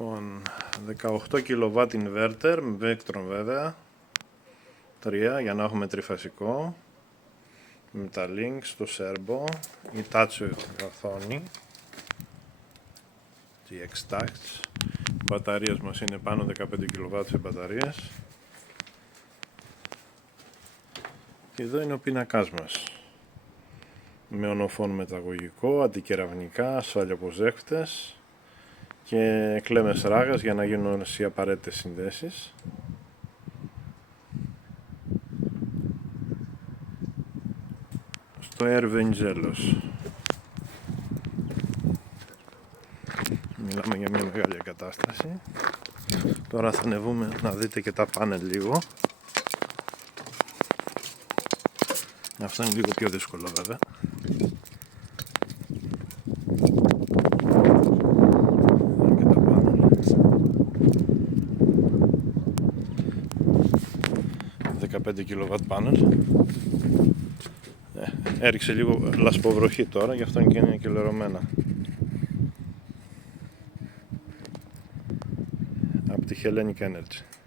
Λοιπόν, 18 kW inverter με Vectron βέβαια, 3 για να έχουμε τριφασικό, με τα links στο Serbo, η touch οθόνη, GX Touch, οι μπαταρίες μας είναι πάνω 15 kW σε μπαταρίες. Και εδώ είναι ο πίνακάς μας, με ονοφόν μεταγωγικό, αντικεραυνικά, ασφαλιοποζέχτες και κλέμες ράγας για να γίνουν όλες οι απαραίτητες συνδέσεις. Στο Air Venizelos. Μιλάμε για μια μεγάλη εγκατάσταση. Τώρα θα ανεβούμε να δείτε και τα πάνελ λίγο. Αυτό είναι λίγο πιο δύσκολο βέβαια. Και τα πάνελ. 15 kW πάνελ. Έριξε λίγο λασποβροχή τώρα, γι' αυτό και είναι και λερωμένα. Από τη Hellenic Energy.